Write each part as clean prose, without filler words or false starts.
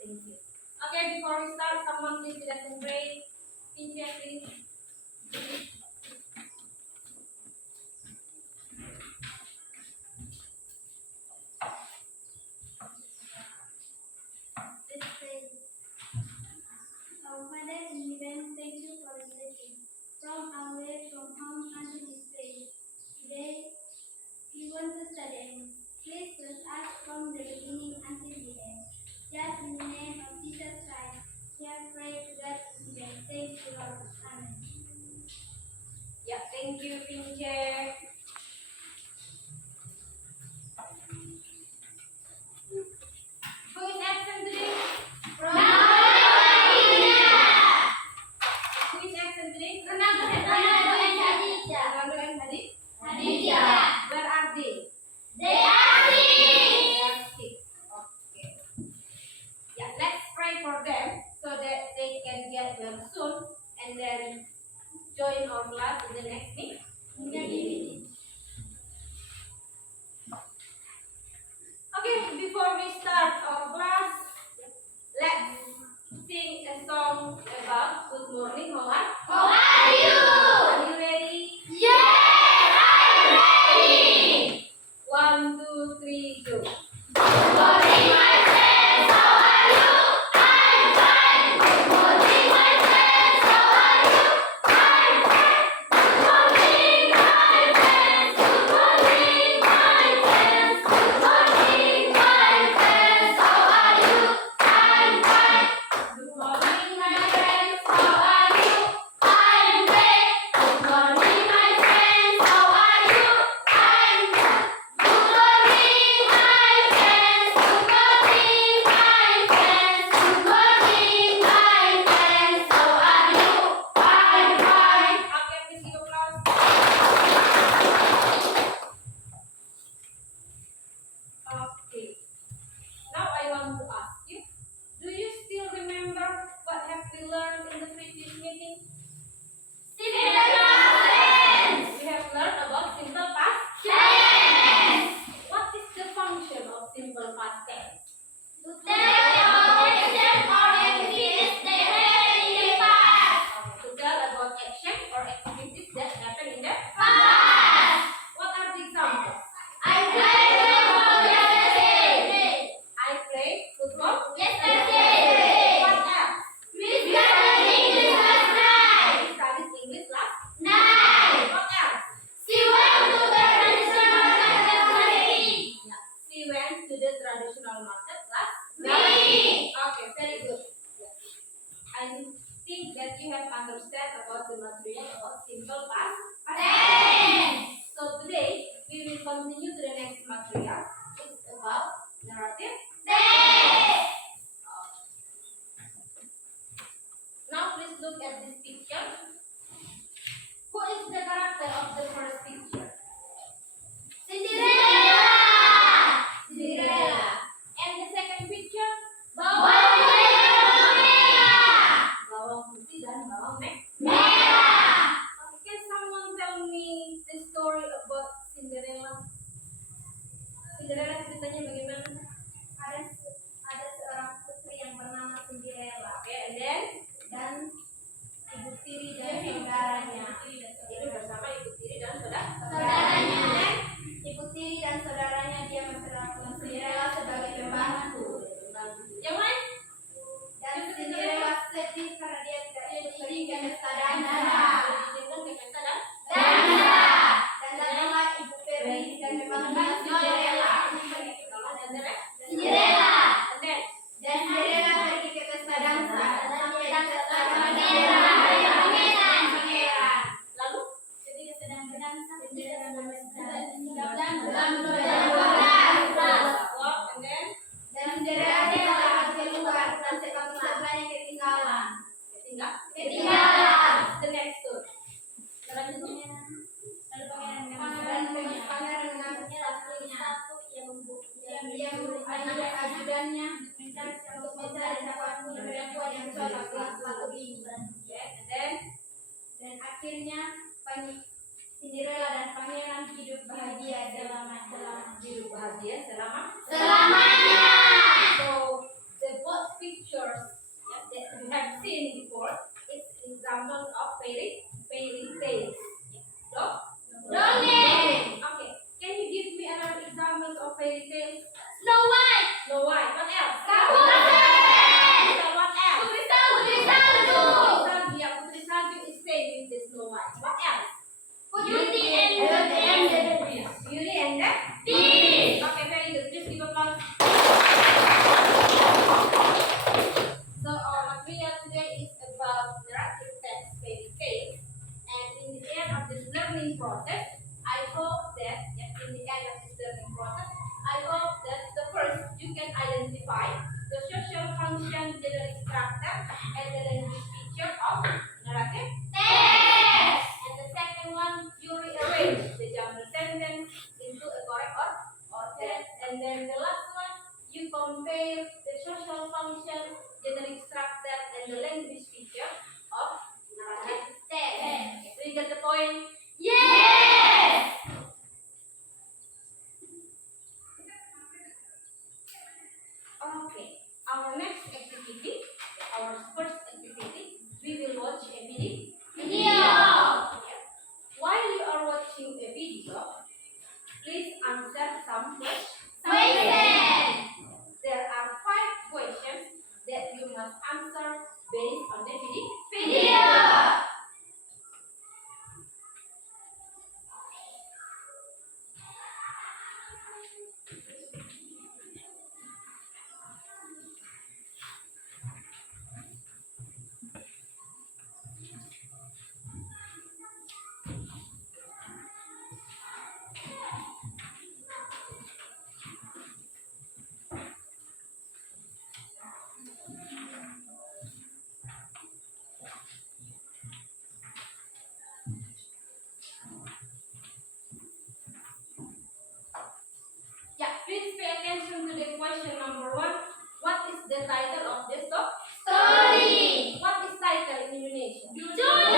Thank you. Okay, before we start, someone please lead us in prayer. Pinche, please. Let's pray. Our Father in heaven, thank you for the blessing. From our way from home unto this place. Today, we want to study. Please bless us from the beginning until the end. Just in the name of Jesus Christ, we have prayed to God in heaven. Thank you, Lord. Amen. Yeah, thank you, Pinche. Who is absent today? Who is absent today? Ronaldo and Hadija. Where are they? They are They are sick. Okay. Yeah, let's pray for them so that they can get well soon and then join our class in the next meeting. Okay, before we start our class, let's sing a song about good morning. How are you? Are you ready? Yes, I'm ready. 1, 2, 3, go. Good morning, my friends. How are you? I'm fine. Good morning, my friends. How are you? I'm fine. Good morning, my friends. Good morning, my friends. Good morning, my friends. How are you? I'm fine. Good morning, My friends, how are you? I'm great. Good morning, my friends. How are you? I'm good. Good morning, my friends. Good morning, my friends. Good morning, my friends. How are you? I'm fine. Okay, please give applause. Okay. Now I want to ask you, do you still remember what have we learned in the previous meeting? Cinderella friends. We have learned about simple past. Yes. What is the function of simple past tense? To tell about action or activities that happened in the past. To tell about action or activities that happen in the Past. What are the examples? I played football yesterday. I played football. Yesterday. What else? We studied English last night. We studied English last. Night. What else? She went to the traditional market week. She went to the traditional market last Week. Okay, very good. I think that you have understood about the material about simple past. Tense. So today we will continue to the next material. It's about narrative. Tense. Now please look at this picture. Who is the character of the first picture? Cinderella. Cinderella. And the second picture? Bawang merah. Bawang putih dan bawang merah. Merah. Can someone tell me the story about Cinderella? Cinderella ceritanya bagaimana? Ada seorang putri yang bernama Cinderella Okay, and then dan ibu tiri dan saudaranya. hidup bersama ibu tiri dan Saudaranya. Ibu tiri dan saudaranya dia memperlakukan Cinderella sebagai pembantu. Yang lain? Dan Cinderella sedih karena dia tidak diberi ke pesta dansa. Diizinkan ke pesta dan Dan datanglah ibu peri dan memanggil Cinderella. Cinderella. Dan Cinderella pergi ke pesta dansa. Sampai dansa pangeran. Lalu Ketika sedang berdansa, Cinderella walk and then dan Cinderella telah keluar dan sepatu sebelahnya ketinggalan. ketinggalan. The next story. Selanjutnya Lalu pangeran mengambil sepatunya. Dia ajudannya untuk mencari siapapun perempuan yang cocok dengan sepatu and the language feature of narrative Text. And the second one, you rearrange the jumbled sentence into a correct or text. And then the last one, you compare the social function, generic structure, and the language feature of narrative text. So you get the point? Yes. Okay. Our next activity, our first activity, we will watch a video. While you are watching a video, please answer some questions. There are 5 questions that you must answer based on the video. Yeah, please pay attention to the question number 1. What is the title of this Story. What is title in Indonesian? Judul.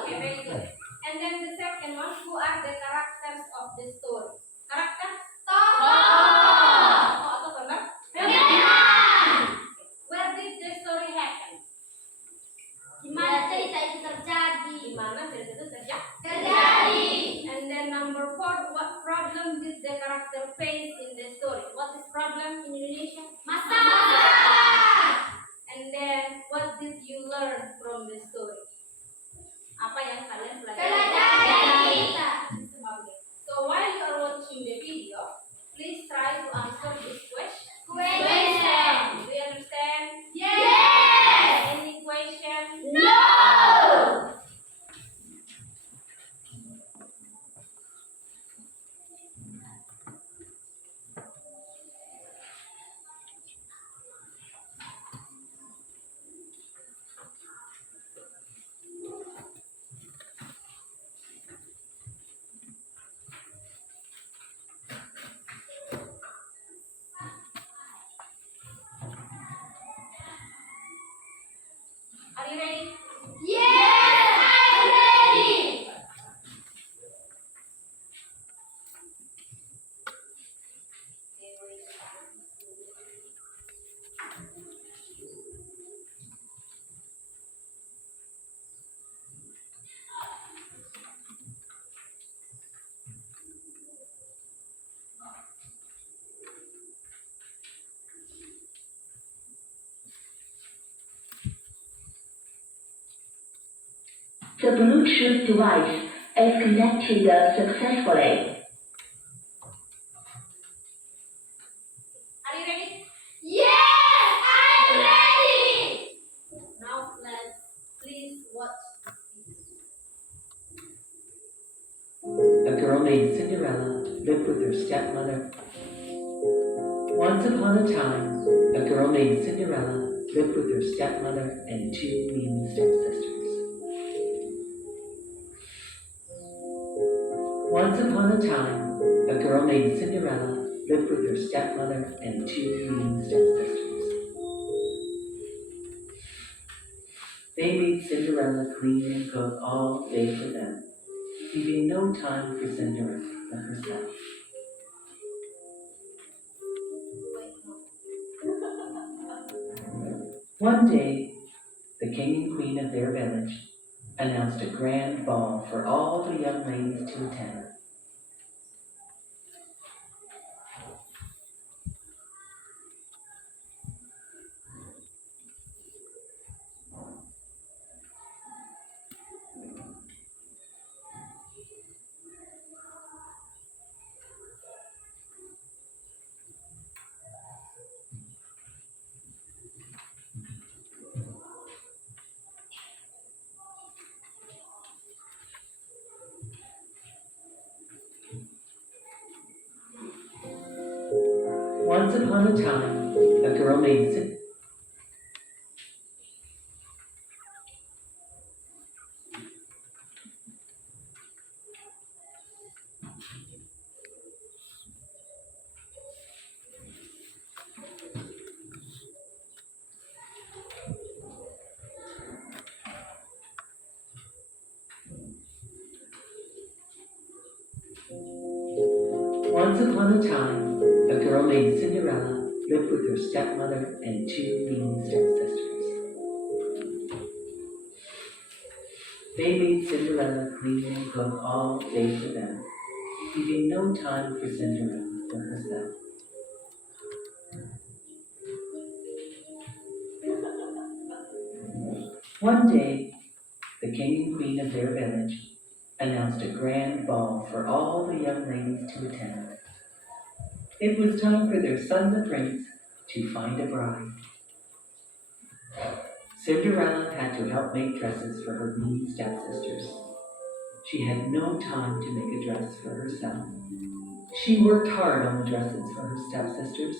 Okay, very good. And then the second one, who are the characters of the story? Karakter? Tokoh. Atau gambar? Where did the story happen? Gimana cerita itu terjadi? Di mana cerita itu terjadi? And then number 4, what problem did the character face in the story? What is problem in Indonesia? Masalah. And then what did you learn from the story? Apa yang kalian pelajari? Pelajari. Okay. So while you are watching the video, please try to answer this question. Do you understand? Yes. Any question? No. Are you ready? Yes, I'm ready. The Bluetooth device is connected successfully. Are you ready? Yes, I'm ready. Now let's please watch this. A girl named Cinderella lived with her stepmother. Once upon a time, a girl named Cinderella lived with her stepmother and 2 mean stepsisters. Once upon a time, a girl named Cinderella lived with her stepmother and 2 mean stepsisters. They made Cinderella clean and cook all day for them, leaving no time for Cinderella herself. One day, the king and queen of their village announced a grand ball for all the young ladies to attend. Once upon a time, a girl named Once upon a time, a girl named Cinderella lived with her stepmother and two mean stepsisters. They made Cinderella clean and cook all day for them, leaving no time for Cinderella for herself. One day, the king and queen of their village announced a grand ball for all the young ladies to attend. It was time for their son the prince to find a bride. Cinderella had to help make dresses for her mean stepsisters. She had no time to make a dress for herself. She worked hard on the dresses for her stepsisters,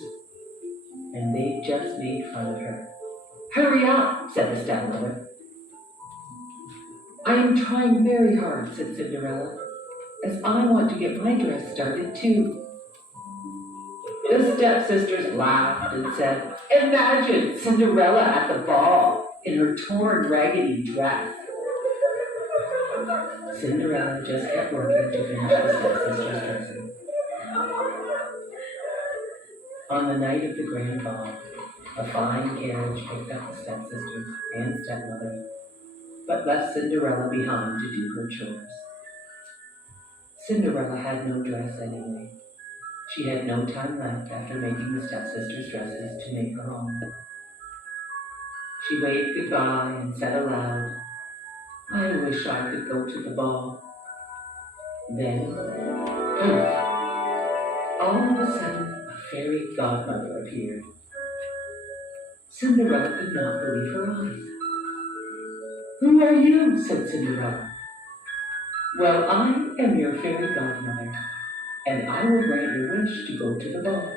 and they just made fun of her. "Hurry up," said the stepmother. "I am trying very hard," said Cinderella, "as I want to get my dress started too." The stepsisters laughed and said, "Imagine Cinderella at the ball in her torn, raggedy dress." Cinderella just kept working to finish the stepsisters' dresses. On the night of the grand ball, a fine carriage picked up the stepsisters and stepmother, but left Cinderella behind to do her chores. Cinderella had no dress anyway. She had no time left after making the stepsisters' dresses to make her own. She waved goodbye and said aloud, "I wish I could go to the ball." Then, poof, all of a sudden, a fairy godmother appeared. Cinderella could not believe her eyes. "Who are you?" said Cinderella. "Well, I am your fairy godmother, and I will grant your wish to go to the ball."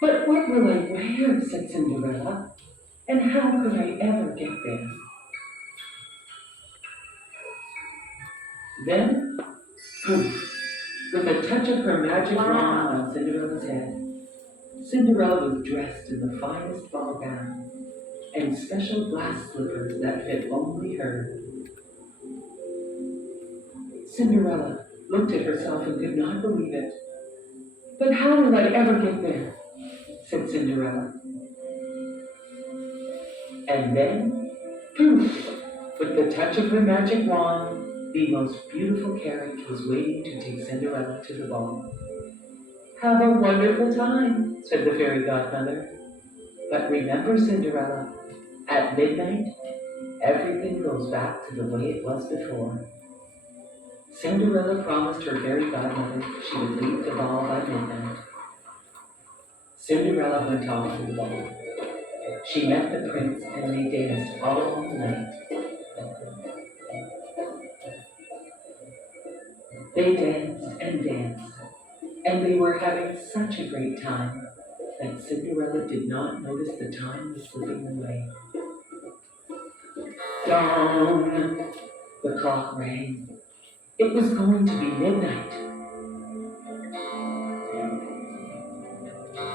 "But what will I wear?" said Cinderella, "and how could I ever get there?" Then, poof, with a touch of her magic wand on Cinderella's head, Cinderella was dressed in the finest ball gown and special glass slippers that fit only her. Cinderella looked at herself and could not believe it. "But how will I ever get there?" said Cinderella. And then, poof, with the touch of her magic wand, the most beautiful carriage was waiting to take Cinderella to the ball. "Have a wonderful time," said the fairy godmother. "But remember, Cinderella, at midnight, everything goes back to the way it was before." Cinderella promised her fairy godmother she would leave the ball by midnight. Cinderella went off to the ball. She met the prince and they danced all night. They danced and danced, and they were having such a great time that Cinderella did not notice the time was slipping away. Dong! The clock rang. It was going to be midnight.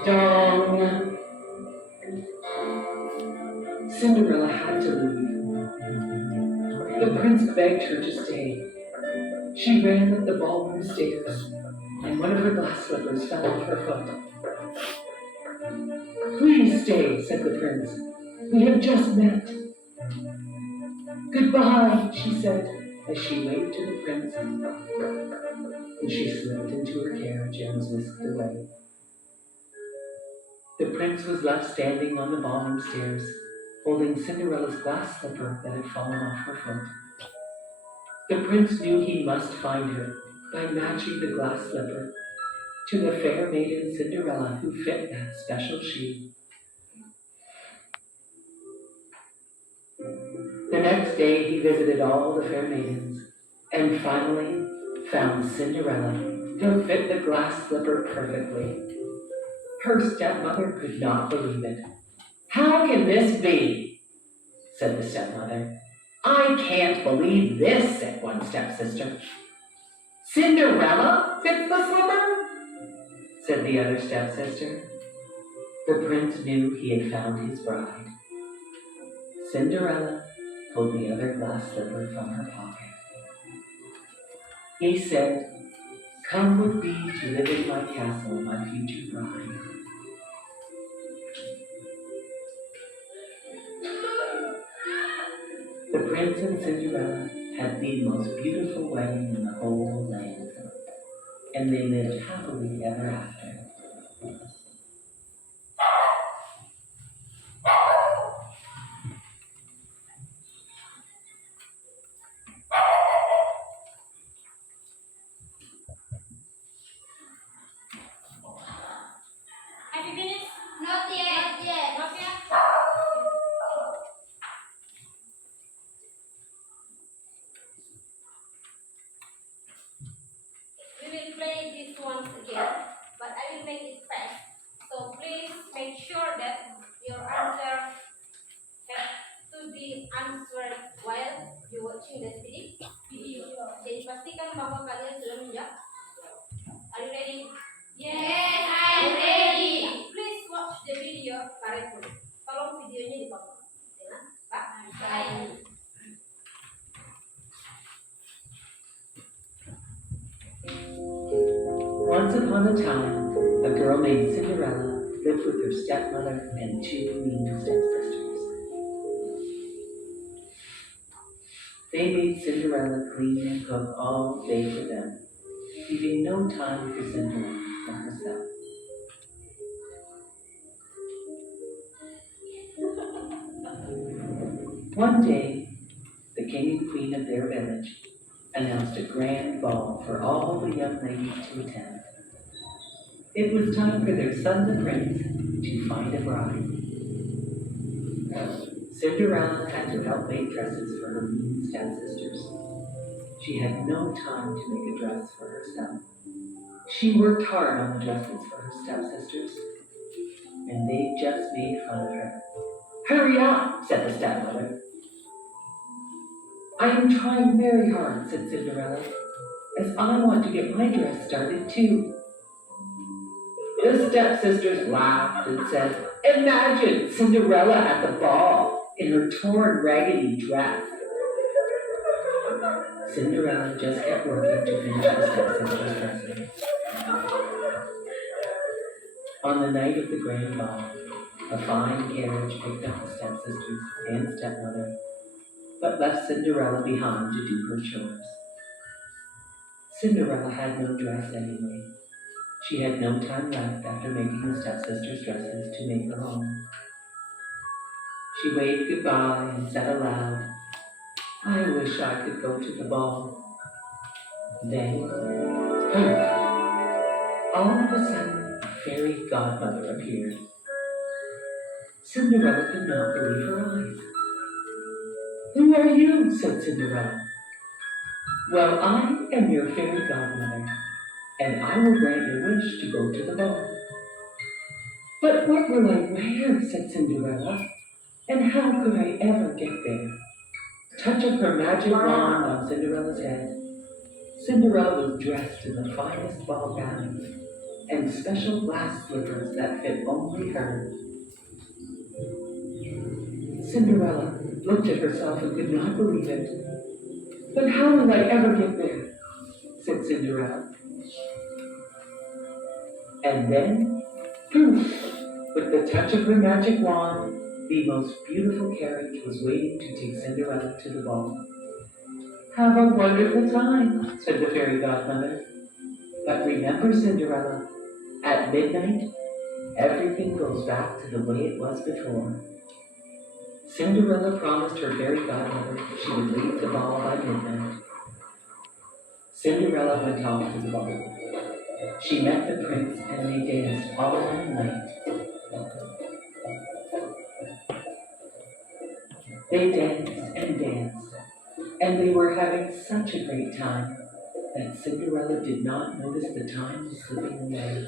Dong! Cinderella had to leave. The prince begged her to stay. She ran up the ballroom stairs, and one of her glass slippers fell off her foot. "Please stay," said the prince. "We have just met." "Goodbye," she said, as she waved to the prince, and she slipped into her carriage and was whisked away. The prince was left standing on the ballroom stairs, holding Cinderella's glass slipper that had fallen off her foot. The prince knew he must find her by matching the glass slipper to the fair maiden Cinderella who fit that special shoe. The next day he visited all the fair maidens and finally found Cinderella who fit the glass slipper perfectly. Her stepmother could not believe it. "How can this be?" said the stepmother. "I can't believe this," said one stepsister. "Cinderella fits the slipper?" said the other stepsister. The prince knew he had found his bride. Cinderella pulled the other glass slipper from her pocket. He said, Come with me to live in my castle, my future bride. The prince and Cinderella had the most beautiful wedding in the whole land, and they lived happily ever after. Have you finished? Not yet. Not yet. Not yet? We will play this once again, but I will make it fast. So please make sure that your answer have to be answered while you watching this video. Jadi pastikan bahwa kalian sudah menjawab. Are you ready? Yes, I'm ready. Please watch the video correctly. Tolong videonya dipotong dengan baik. Once upon a time, a girl named Cinderella lived with her stepmother and two mean stepsisters. They made Cinderella clean and cook all day for them, leaving no time for Cinderella for herself. One day, the king and queen of their village announced a grand ball for all the young ladies to attend. It was time for their son the prince to find a bride. Cinderella had to help make dresses for her mean stepsisters. She had no time to make a dress for herself. She worked hard on the dresses for her stepsisters, and they just made fun of her. "Hurry up," said the stepmother. "I am trying very hard," said Cinderella, "as I want to get my dress started too." The stepsisters laughed and said, "Imagine Cinderella at the ball in her torn, raggedy dress." Cinderella just kept working to finish the stepsisters' dresses. On the night of the grand ball, a fine carriage picked up the stepsisters and stepmother, but left Cinderella behind to do her chores. Cinderella had no dress anyway. She had no time left after making the stepsisters' dresses to make her home. She waved goodbye and said aloud, "I wish I could go to the ball." Then, poof! All of a sudden, a fairy godmother appeared. Cinderella could not believe her eyes. "Who are you?" said Cinderella. "Well, I am your fairy godmother, and I will grant your wish to go to the ball." "But what will I wear?" said Cinderella, "and how could I ever get there?" Touch of her magic wand on Cinderella's head, Cinderella was dressed in the finest ball gown and special glass slippers that fit only her. Cinderella looked at herself and could not believe it. "But how will I ever get there?" said Cinderella. And then, poof! With the touch of her magic wand, the most beautiful carriage was waiting to take Cinderella to the ball. "Have a wonderful time," said the fairy godmother. "But remember, Cinderella, at midnight, everything goes back to the way it was before." Cinderella promised her fairy godmother she would leave the ball by midnight. Cinderella went off to the ball. She met the prince and they danced all night. They danced and danced, and they were having such a great time that Cinderella did not notice the time was slipping away.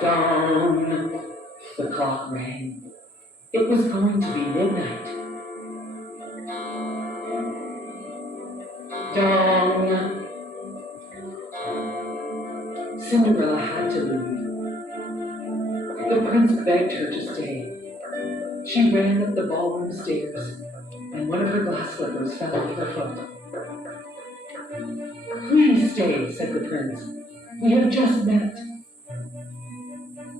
Dong! The clock rang. It was going to be midnight. Dong! Cinderella had to leave. The prince begged her to stay. She ran up the ballroom stairs, and one of her glass slippers fell off her foot. "Please stay, said the prince. We have just met.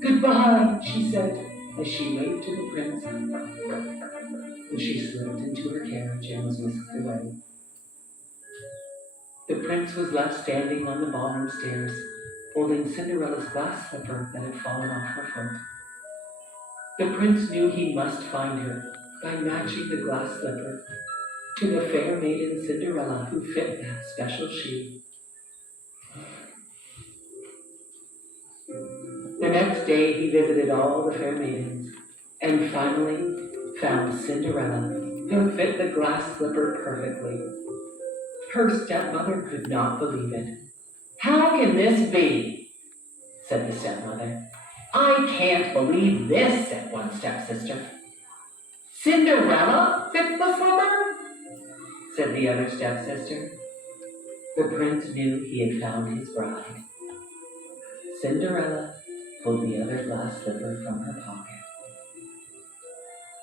Goodbye, she said, as she waved to the prince. And she slipped into her carriage and was whisked away. The prince was left standing on the ballroom stairs, holding Cinderella's glass slipper that had fallen off her foot. The prince knew he must find her by matching the glass slipper to the fair maiden Cinderella who fit that special shoe. The next day he visited all the fair maidens, and finally found Cinderella, who fit the glass slipper perfectly. Her stepmother could not believe it. How can this be? Said the stepmother. I can't believe this, said one stepsister. Cinderella fits the slipper? Said the other stepsister. The prince knew he had found his bride. Cinderella pulled the other glass slipper from her pocket.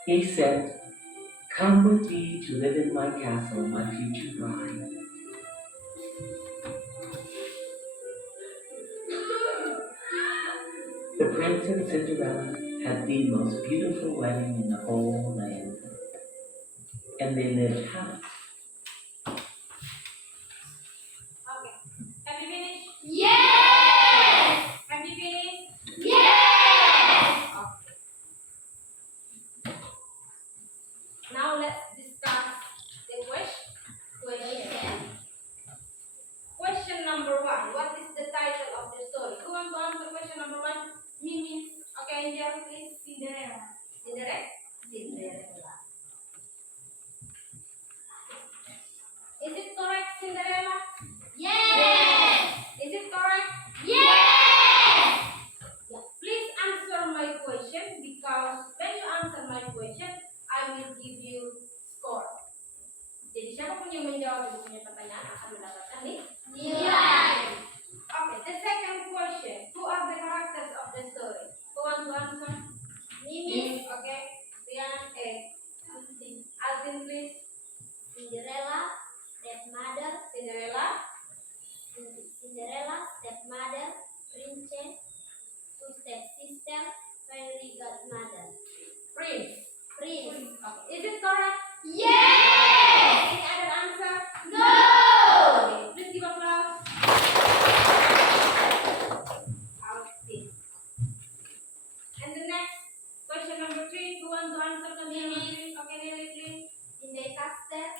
He said, Come with me to live in my castle, my future bride. The prince and Cinderella had the most beautiful wedding in the whole land. And they lived happily. Okay. Have you finished? Yes! Have you finished? Yes! Okay. Now let's discuss the question. Question number 1. What is the title of the story? Who wants to answer question number 1? Mimi. Okay, Angel, please. Cinderella. Cinderella. Cinderella. Is it correct, Cinderella? Yes! Is it correct? Yes! Yeah. Please answer my question, because when you answer my question, I will give you score. Jadi siapapun yang menjawab ibu punya pertanyaan akan mendapatkan Nilai. Okay, the second question. Who are the characters of the story? Who want to answer? Mimi. Okay. Rian, Alvin, please. Cinderella, stepmother. Cinderella. Cinderella, stepmother. Princess, two stepsister. Fairy godmother. Prince. Prince. Okay. Is it correct? Yes! Any other answer? No! Okay. Please give applause. Okay. And the next question number 3. Who want to answer question number 3? Okay, Nelly, please. In the castle.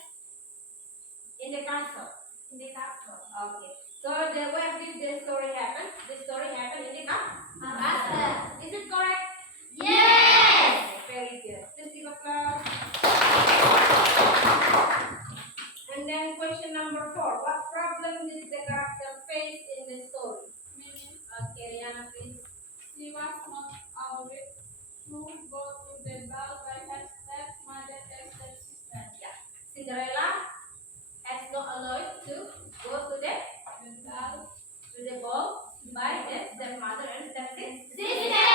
In the castle. In the castle. Okay. So where did the story happen? The story happened in the Castle. Is it correct? Yes! Okay, very good. Please give applause. And then question number 4. What problem did the character face in the story? Okay, Rihanna, please. She was not allowed to go to the ball by her stepmother and stepsister. Yeah. Cinderella has not allowed to go to the ball by the stepmother and stepsister. Sister!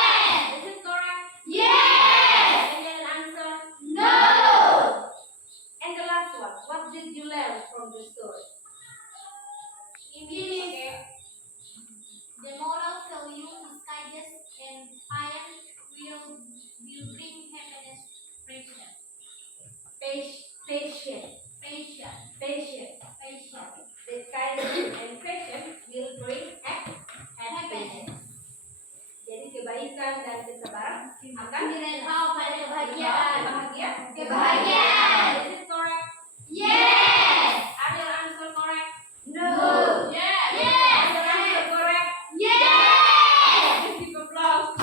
Is it correct? Yes! Any other answer? No! And the last one. What did you learn from the story? Okay. The moral value is kindness and piety will bring happiness. Patience. Patient. The kindness and patience will bring happiness. Jadi kebaikan dan kesabaran akan Direndau pada kebahagiaan. Kebahagiaan. Is it correct? Yes! Are your answer correct? No! Yes. Yes! Are your answer correct? Yes! Please give applause.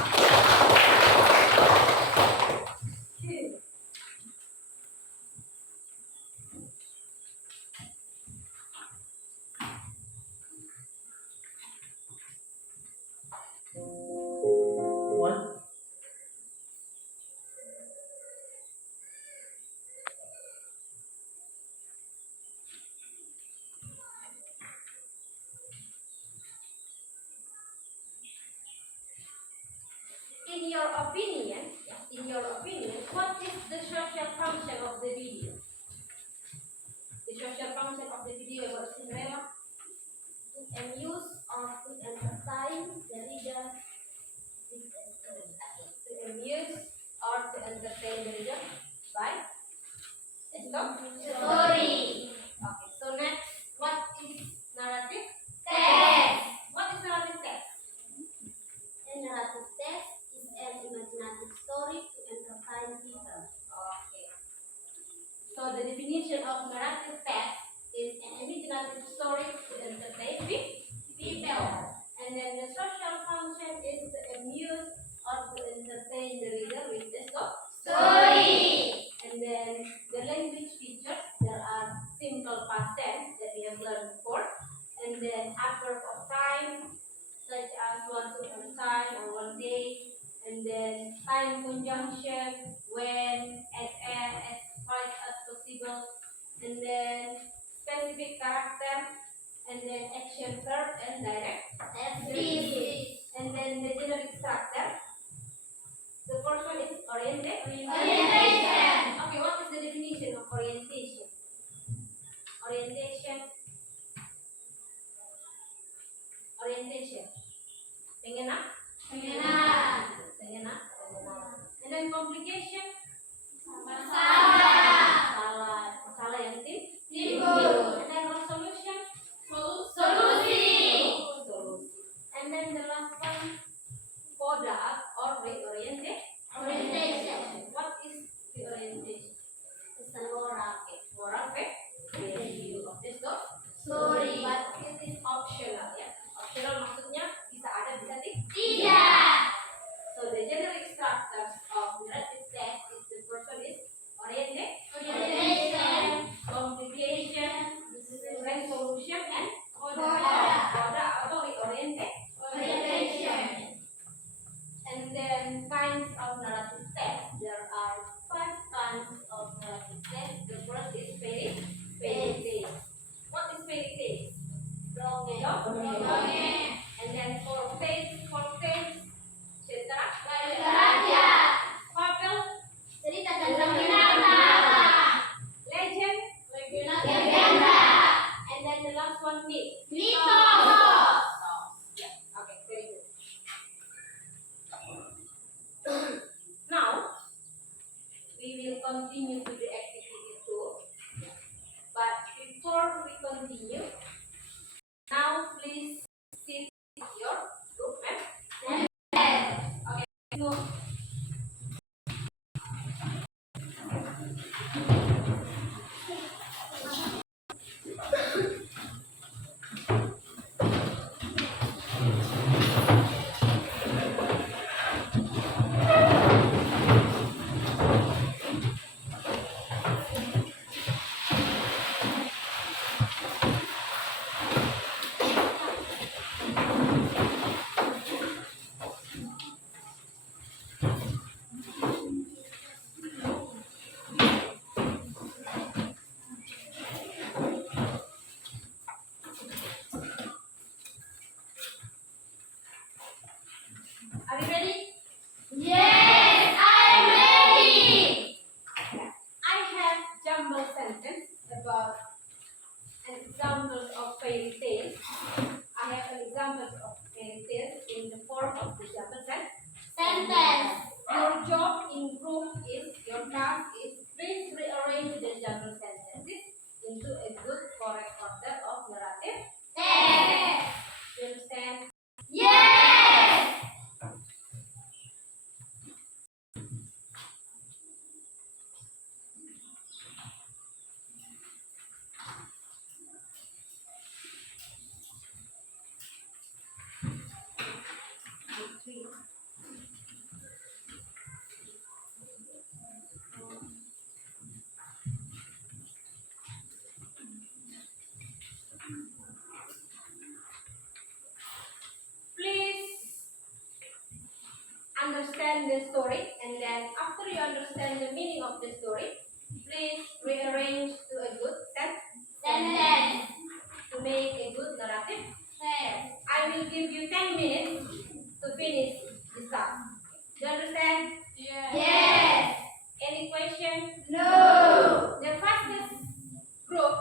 entertain the reader by stop. Story. Okay, so next, what is narrative? Text. What is narrative text? A narrative text is an imaginative story to entertain people. Okay. So the definition of narrative text is an imaginative story to entertain people. And then the social function is to amuse or to entertain the reader with the Story. And then the language features, there are simple past tense that we have learned before. And then adverb of time, such as once upon a time or one day. And then time conjunction, when, as far as possible. And then specific character, and then action verb and direct Speech. and then the generic structure. The first one is orientation. Okay, what is the definition of orientation? Orientation. Pengen ah? Pengen ah? And then complication. Masalah yang Timbul. And then resolution. Solusi. And then the last one, product or reorientation. Orientation. What is reorientation? It's an moral Moral value of this story. But it is optional ya. Optional maksudnya bisa ada bisa Tidak. So the generic structures of narrative text is the first one is Orientation. complication, resolution, and Product. Product atau Orientation. And then kinds of narrative text. There are 5 kinds of narrative text. The first is fairy tales. What is fairy tales? Dongeng. Dongeng. And then folktales, cerita Rakyat. fabel, Cerita tentang binatang. legend, Legenda. and then the last one myth. Mitos. Yeah. Okay, very good. Now we will continue to the activity 2. But before we continue, now please sit in your group and okay. So are you ready? Yes, I'm ready. I have jumbled sentence about examples of fairy tales. I have an examples of fairy tales in the form of the jumbled Sentence. Your job in group is, your task is, please rearrange the jumbled sentences into a good correct order of narrative. Text. You understand? Yes. Please understand the story, and then after you understand the meaning of the story, please rearrange to a good Sentence. to make a good narrative. Text. I will give you 10 minutes to finish this task. Do you understand? Yes. Any question? No. The fastest group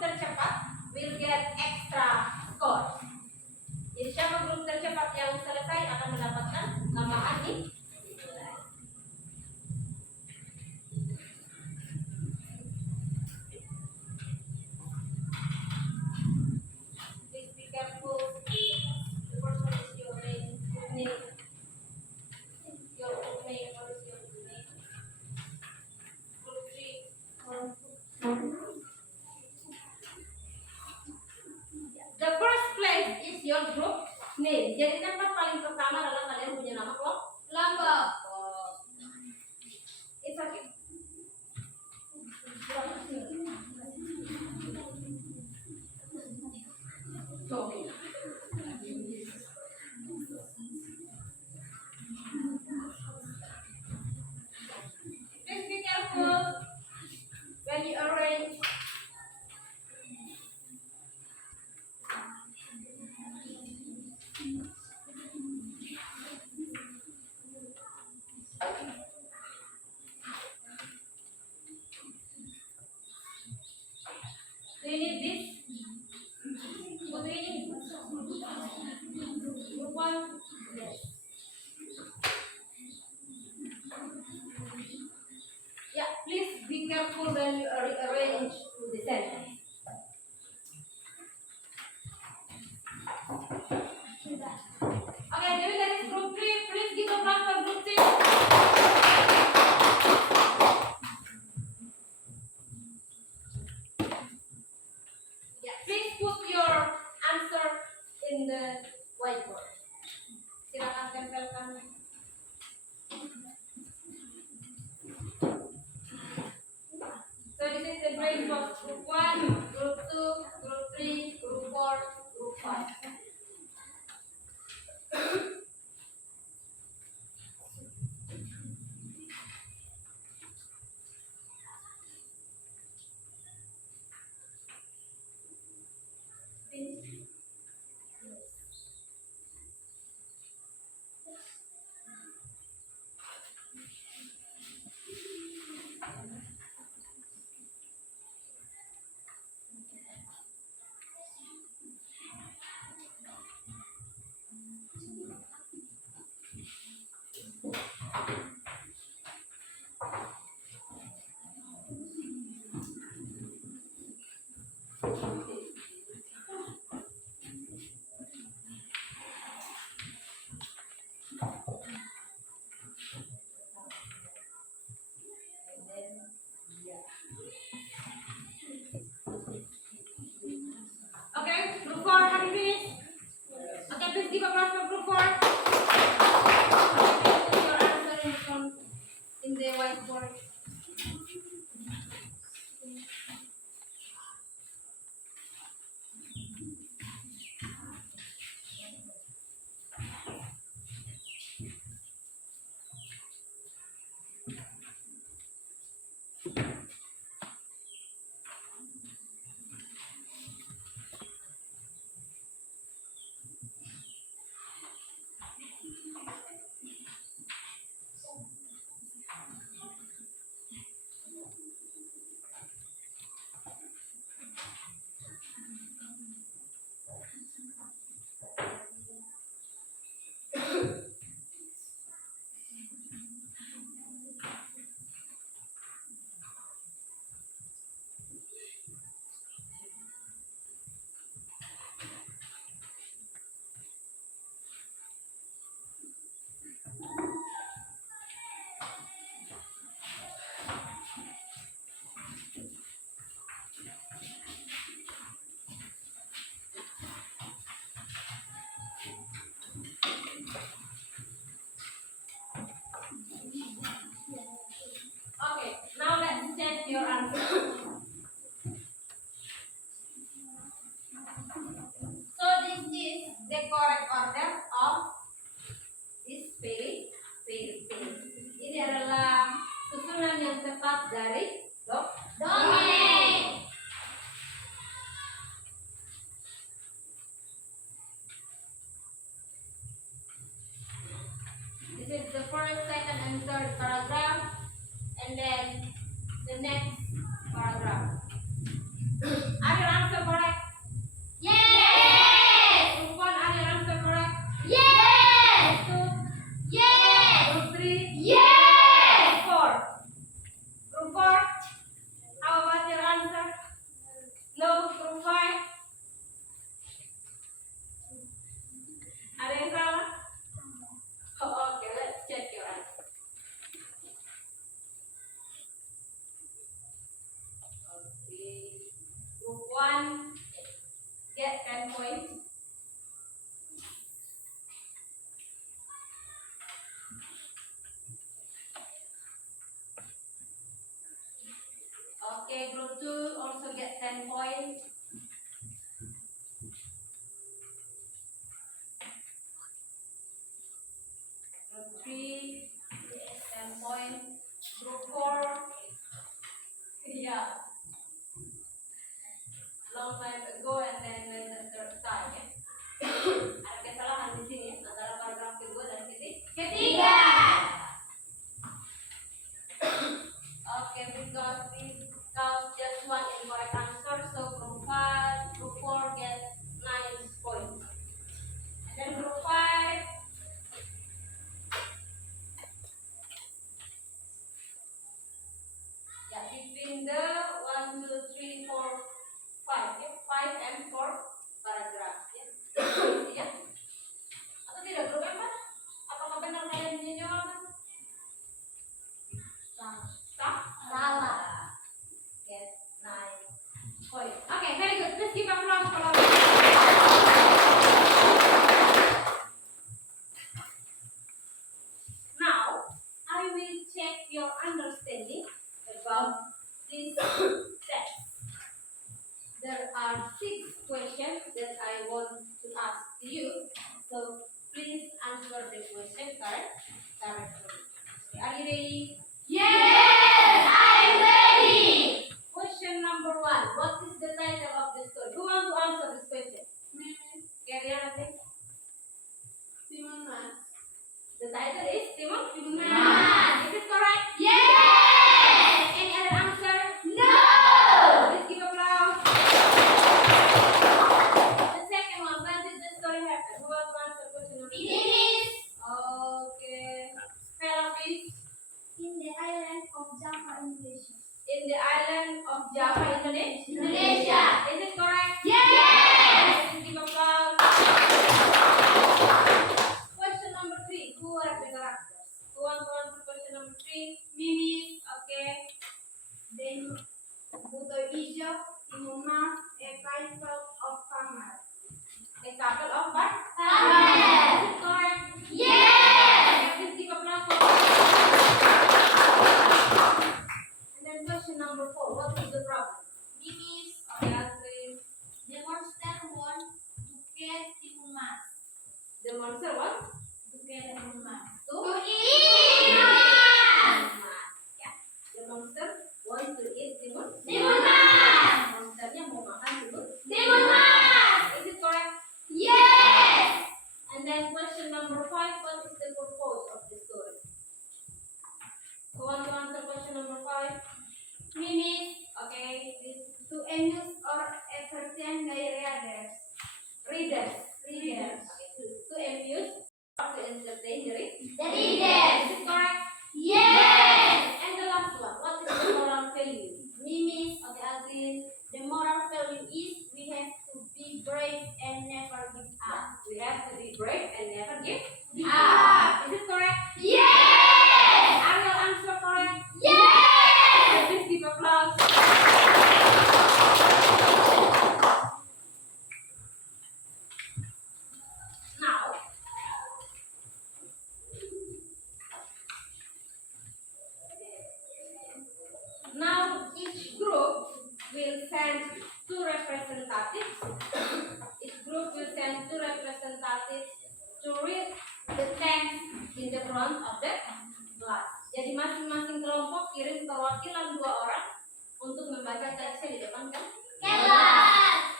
tercepat will get extra score. Jadi siapa grup tercepat yang selesai akan mendapatkan tambahan nih. be careful when you rearrange to the sentence. Okay, then that is group 3. Please give a clap for group 3. Yeah, please put your answer in the whiteboard. Silakan tempelkan. So this is the grade for group 1, group 2, group 3, group 4, group 5. Okay, group 4, have you finished? Okay, please give a clap for group 4. Put your answer in the whiteboard. Okay, now let's check your answer. So this is the correct order of this spelling. Ini adalah susunan yang tepat dari dongeng. This is the first, second, and third paragraph, and then the next paragraph. Are your answer correct? Yes! Group 1, are your answer correct? Yes! Group 2, Yes! group 3, Yes! group 4. Group 4, how about your answer? No, group 5. Ada yang salah? Oh, okay, let's check your answer. Okay, group 1 get 10 points. Okay, group 2 also get 10 points. Group 3 10 points. Group 4, yeah, long time ago, and then the third time. Ada kesalahan di sini antara paragraf kedua dan Ketiga! Okay, because this counts just one incorrect answer, so group 5, group 4 get 9 points. And then group 5, yeah, 15 Salah. Get 9 points. Okay, very good. Please give applause for our. Now, I will check your understanding about this text. There are 6 questions that I want to ask you. So, please answer the question correctly. Are you ready? Yes, I'm ready. Question number 1. What is the title of the story? Who want to answer this question? Carry please. Timun Mas. The title is Timun Mas. Is it correct? Yes. Any other answer? No. Please give applause. The second one. When did the story happen? Who want to answer question number 2? Mimis. Okay. Spell please. In the island of Java, Indonesia. In the island of Java, Indonesia. Indonesia. Is it correct? Yes. Please give applause. Question number 3. Who are the characters? Who want to answer question number 3? Mimis. Okay. Then Buto Ijo, Timun Mas, a couple of farmers. A couple of what? Farmers. Is it correct? Yes. Please give applause for. And then question number 4. What is the problem? Mimis. Okay, please. The monster want to get Timun Mas. The monster what? To get Timun Mas. To eat Yeah. The monster wants to eat timun. Timun Mas. Monsternya mau makan timun. Timun Mas. Is it correct? Yes. And then question number 5. What is the purpose of the story? Who want to answer question number 5? Mimis. Okay, please. To amuse or entertain the readers. Readers. Readers. Okay. To amuse or to entertain the The readers. Is it correct? Yes. And the last one. What is the moral value? Mimis. Okay, Alvin. The moral value is we have to be brave and never give up. We have to be brave and never give up. Is it correct? Yes. Are your answer correct? Yes. Please give applause. Now each group will send 2 representatives. Each group will send 2 representatives to read the text in the front of the class. Jadi masing-masing kelompok kirim perwakilan 2 orang untuk membaca teksnya di depan kan? Kelas.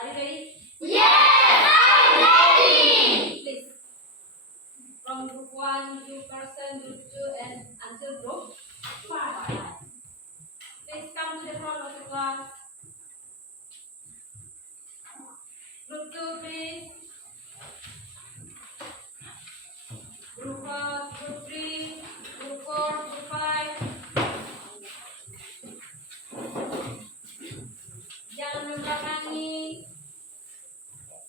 Are you ready? Yes, I'm ready. Please. From group 1, 2 person, group 2, and until group 5. Please come to the front of the class. Group 2, please. Group 4, group 3, group 4, group 5. Jangan membelakangi.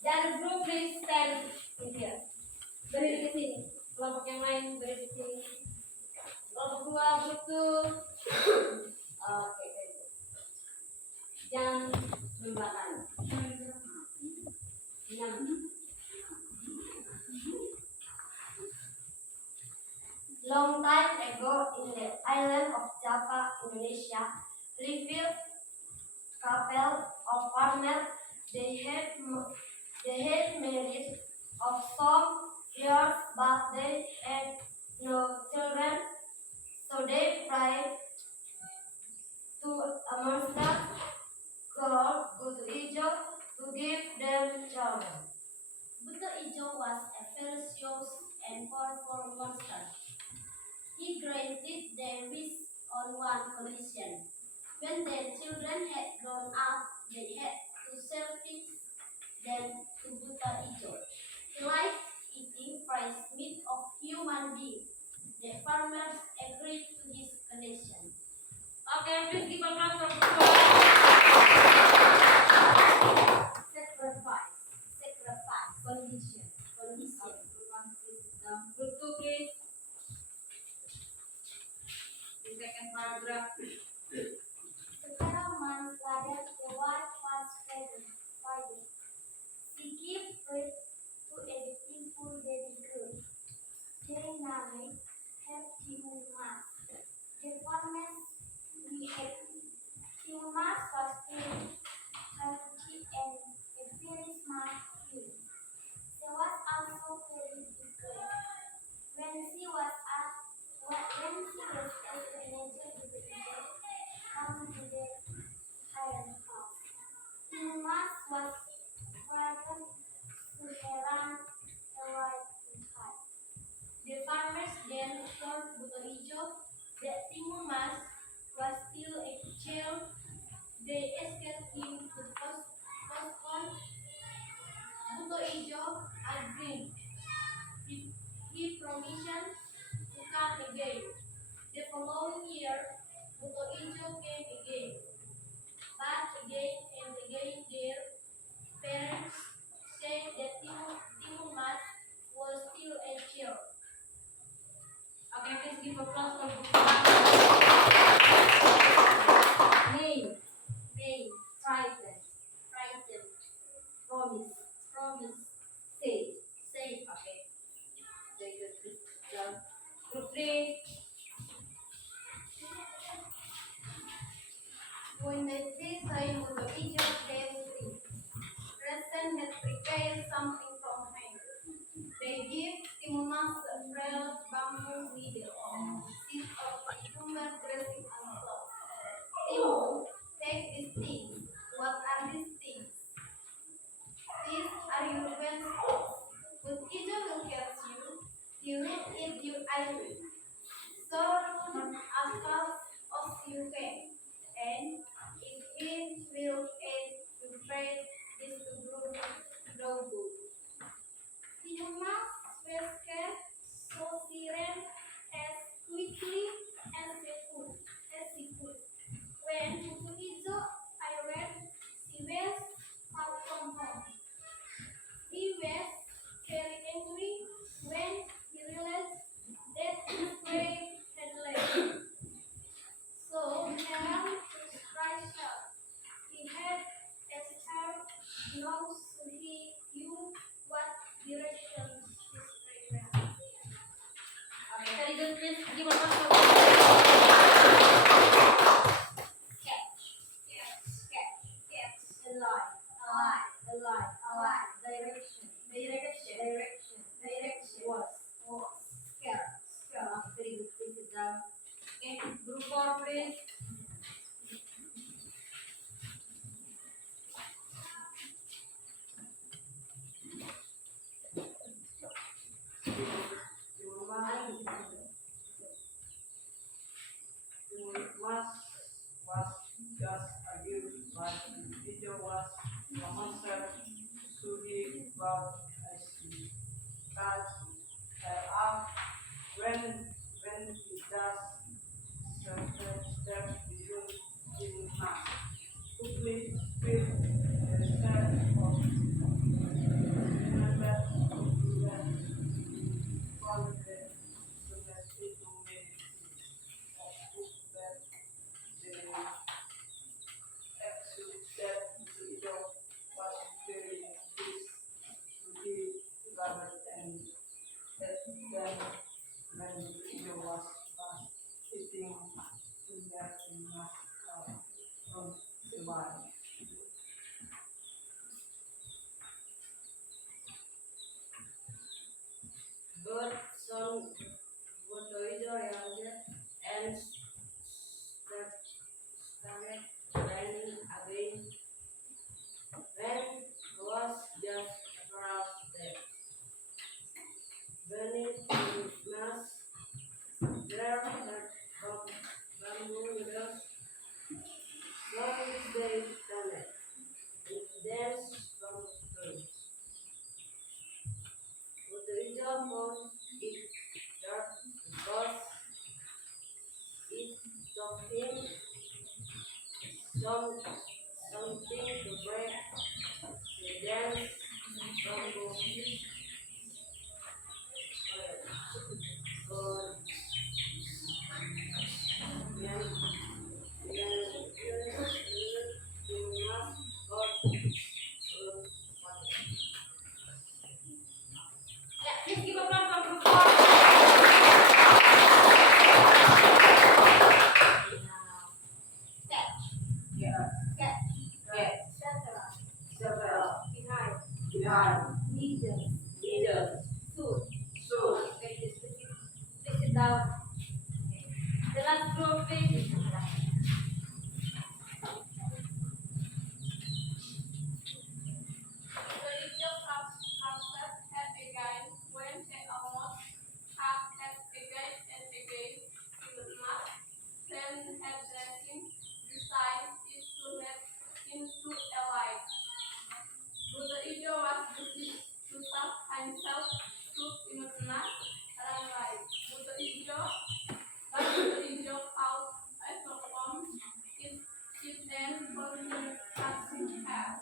Dan group please stand in here. Berdiri di sini. Kelompok yang lain berdiri di sini. Kelompok 2, group 2. Oke, very good. Jangan membelakangi. 6. Long time ago in the island of Java, Indonesia, lived a couple of farmers. They had married of some years, but they had no children. So they prayed to a monster called Buto Ijo to give them children. Buto Ijo was a ferocious and powerful monster. He granted their wish on one condition. When their children had grown up, they had to sacrifice them to Buto Ijo. He liked eating fresh meat of human beings. The farmers agreed to his condition. Okay, please give applause for group 1. Sacrifice. Condition. Group 2, please. second paragraph. Several months later, the wife was pregnant. She gave birth to a beautiful baby girl. They named her Timumas. The farmers we had. Timumas was very healthy and a very smart girl. She was also very devout. When she was a teenager, come to the parents' house. Timumas was frightened to run away to hide. The farmers then told Buto Ijo that Timumas was still a child. They escaped him to postpone. Buto Ijo agreed. He promised to come again. The following year, Buto Ijo came again. But again and again their parents said that Timumas was still a child. Okay, please give applause for book Name, frightened, promise, say. Okay. Very good. Please down. Group 3. When the three saw Buto Ijo, they three. Preston had prepared something from hand. They gave Timumas a frail bamboo needle, seed of cucumber dressing and cloth. Timu, take these things. What are these things? These are your vegetables. But Ijo will catch you. He will eat you idly. So run as fast as you can. And if he will eat you bread, this to grow good. Timumas was scared, so she ran as quickly as she could. When Buto Ijo arrived, she was far from home. He was very angry when he realized that his prey had left. So he ran to strike her. He had a sharp nose, so he knew what direction his prey ran. Okay, very good. Please give applause for Catch. Alive. Direction. Was. Scared. Okay, very good. Please sit down. Okay, group 4, please. Was just a gift, but the video was a monster to be about as he cut her up when he does certain steps beyond in mass. Quickly with the step of remember that from the domestic domain of book that the actual step video was very pleased to be covered and at then when the video was sitting to that in mass from the wine. Bird song Buto Ijo and started raining again. Rain was just across the burning mass. There were bamboo needles. Slowly they turned. It danced from the birds. Buto Ijo found it dark because it took him something to break the dance bamboo. But Last group, please. The little hamster had a guy went and almost had again and again. He would not then had dressing. Decide is to let into a light. But the idiot was to save himself stood in the night and light. But the idiot out as a form is his end for the passing hair.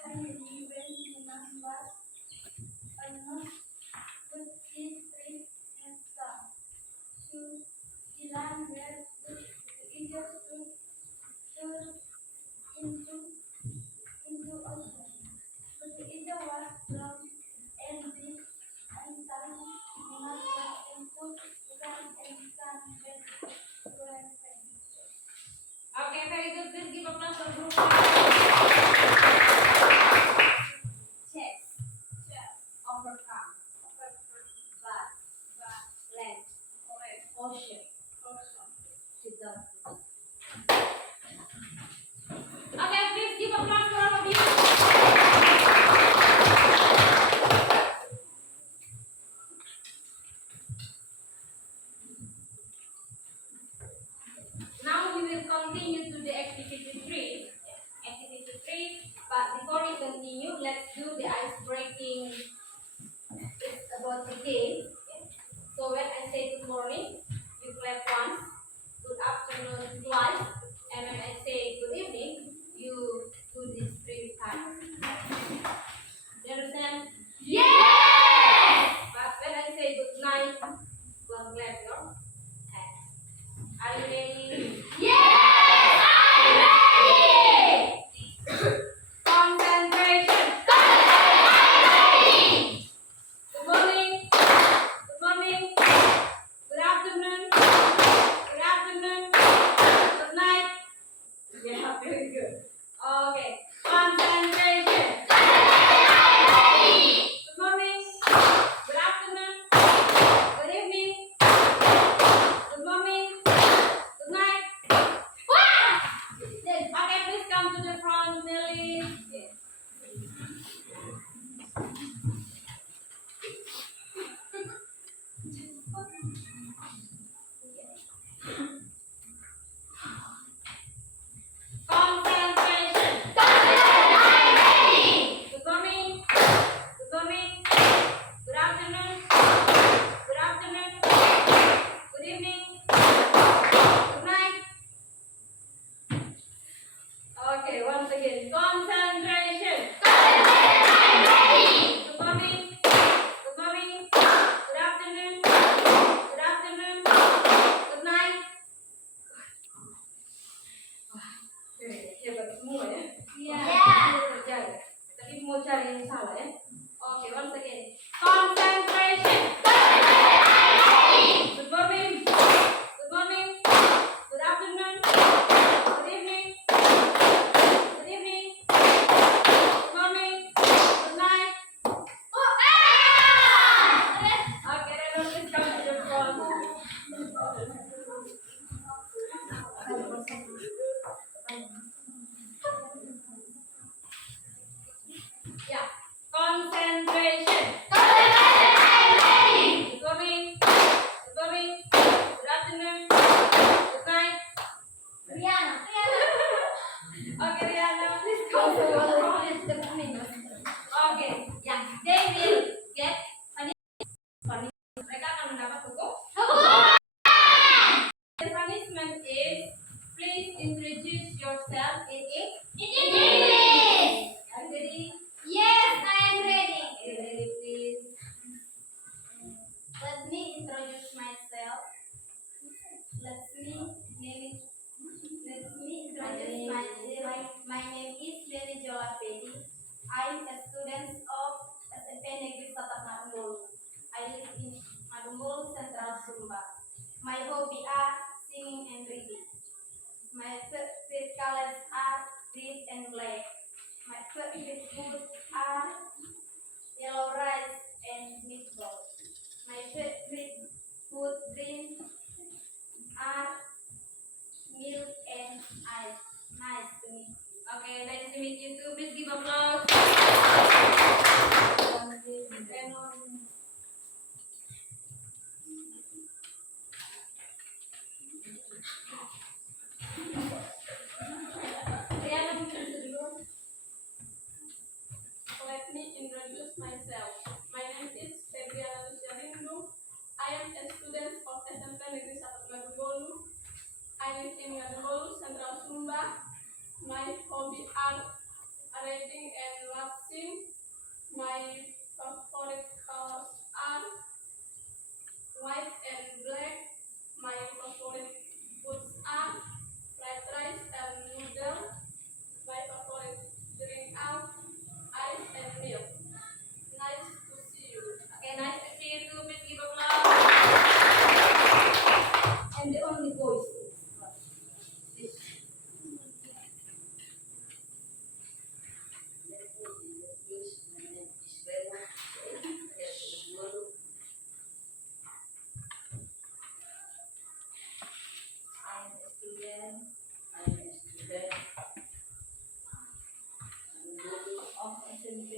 Finally, when the man was almost with his tree and stuff, soon the land where the idiot stood into ocean. But the idiot was drowned and this and time the man was into ground and sun went to a friend. Okay, very good. Please give applause for group. Chess. Yes. Overcome. But. Land. Ocean. Tidak. Okay, please give applause for all of you. Now we will continue to the activity 3. Activity 3. But before we continue, let's do the ice breaking. It's about the game. So when I say good morning, you clap once. Good afternoon twice. And when I say good evening, you do this 3 times. You understand? Yes! But when I say good night, don't clap your hands. Are you ready? Yes! I'm ready! Concentration. Good morning. Good morning. Good afternoon. Good afternoon. Good night. Yeah, very good. Okay. Concentration. Good morning. Good afternoon. Good evening. Good morning. Good night. Okay, please come to the front, Nelly. Yes. Concentration. Good morning. Good morning. Good afternoon. Good afternoon. Good evening. Good night. Okay, once again. Concentration. Good morning. Good morning. Good afternoon. Good afternoon. Good night. Hebat semua ya. Iya. Terjadi. Tapi mau cari yang salah ya. Oke, once again. Concentration. Good morning. Good morning. Good afternoon. Good evening. Good evening. Good morning. Good night. Okay, then please come to the front. Yeah. Concentration. Good morning. Good morning. Good afternoon. Good night. Riana. Okay, Rihanna, please come to the front. Okay, yeah, they will get punishment. Mereka akan mendapat hukum. The punishment is please introduce yourself in English. Are you ready? Yes, I am ready. Are you ready, please? Let me introduce myself. Let me introduce myself. My name is Leni Jolapedi. I'm a student of SMP Negeri Tatap Madumbulu. I live in Madumbulu, Central Sumba. My hobby are singing and reading. My favorite colors are red and black. Okay, nice to meet you too. Please give applause. Let me introduce myself. My name is Febriana Luciarindu. I am a student of SMP Negeri 1 Gadugolu. I live in Gadugolu, Central Sumba. My hobby are reading and watching. My favorite colors are white and black. My favorite foods are fried rice and noodle. My favorite drink are ice and milk. Nice to see you. Okay, nice to see you too. Please give applause. And the only voice. Please. Of SMP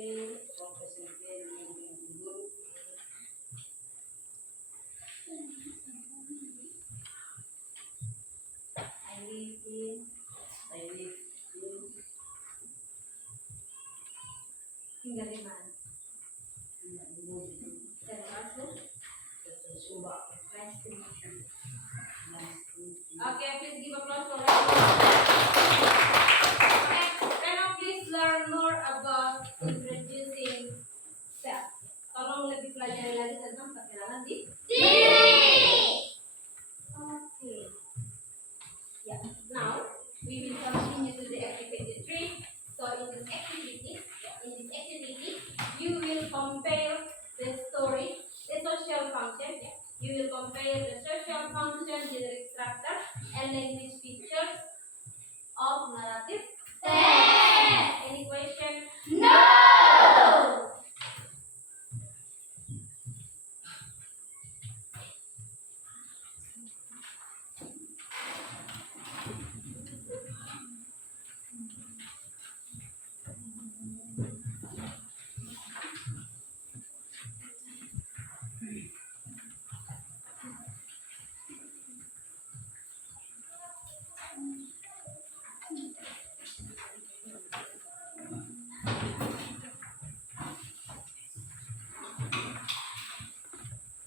tinggal di mana? Termasuk nice to meet you. Okay, please give applause for that. Okay, can you please learn more about introducing self? Tolong lebih pelajari lagi tentang perkenalan diri. Okay. Yeah. Now we will continue to the activity 3. So in this activity, you will compare the story, the social function. Yeah. You will compare the social function, generic structure, and language features of narrative text. Any question? No!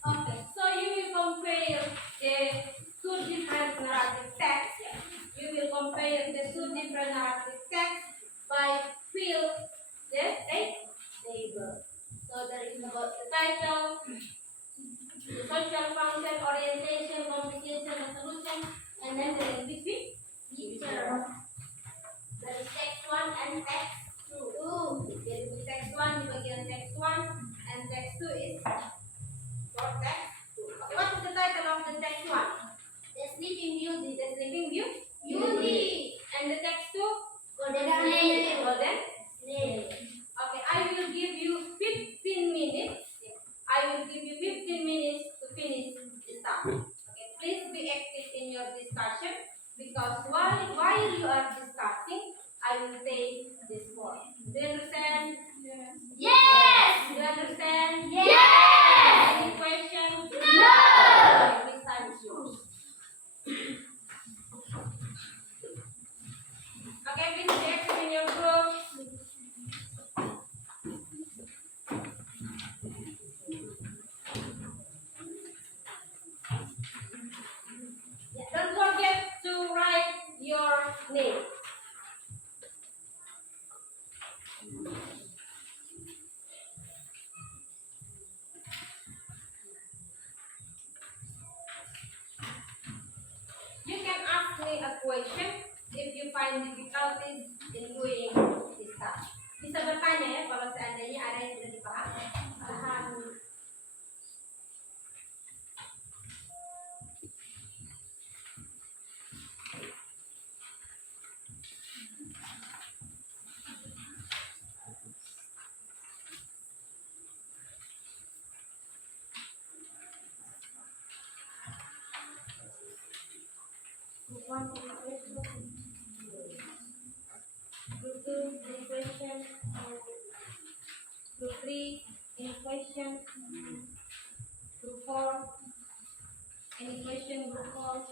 Okay, so you will compare the two different narrative texts. Yeah. You will compare the two different narrative texts by fill the table. So there is about the title, the social function, orientation, complication, resolution, and then the language feature. There is text 1 and text 2. Jadi di text 1 di bagian text 1 and text 2 is for text 2. Okay, what is the title of the text 1? The Sleeping Beauty. The Sleeping Beauty. And the text 2? Golden Snail. Golden. Snail. Okay, I will give you 15 minutes. I will give you 15 minutes to finish this task. Okay, please be active in your discussion because while you are discussing, I will say this word. Do you understand? Yes! Do you understand? Yes! Any questions? No! Okay, this time is yours. Okay, please be active in your group. Yeah, don't forget to write your name. You can ask me a question if you find difficulties in doing this task. Bisa bertanya ya kalau seandainya ada yang tidak dipahami. Group 3, any question? Group 4, any question? Group 4.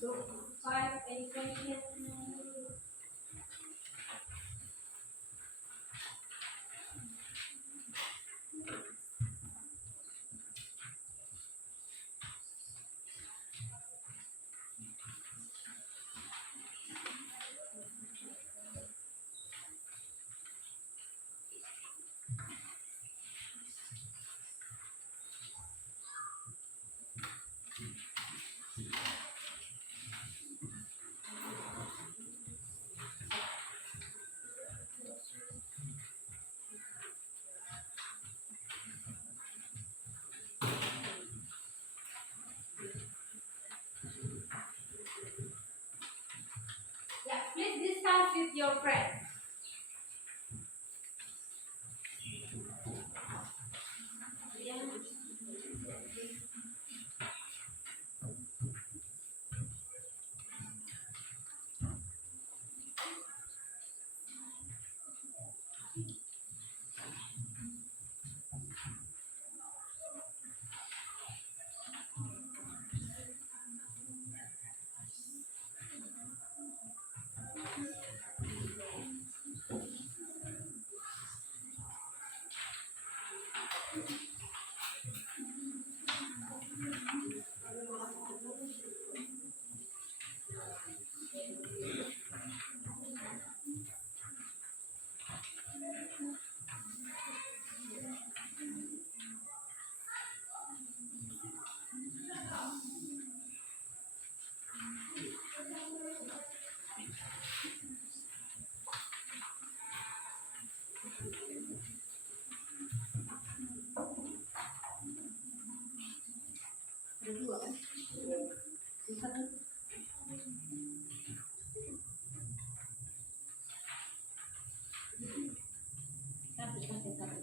Group 5, any question? Yeah, please discuss with your friends. Yeah. Ada dua kan? Susah kan? Satu, satu.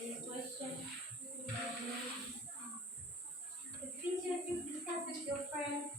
Any question? Teacher, please discuss with your friends.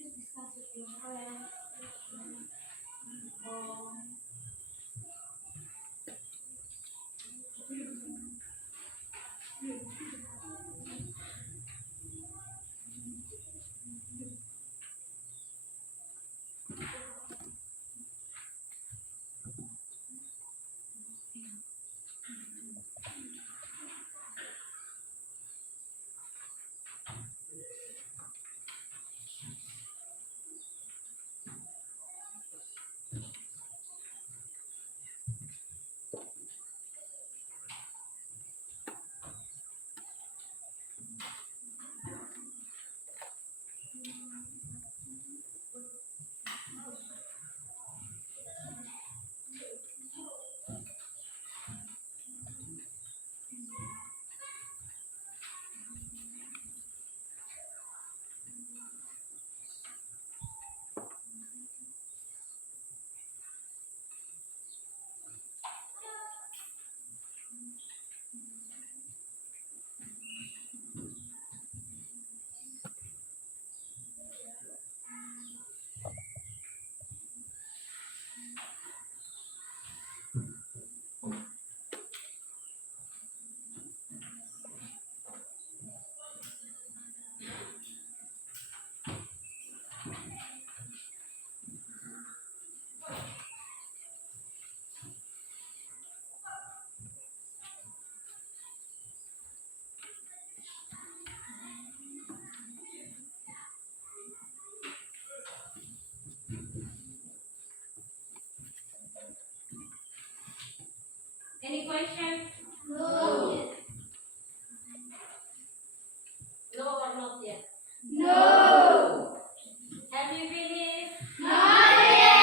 Please discuss with your friends. Oh. Any question? No. No or not yet? No. Have you finished? Not yet.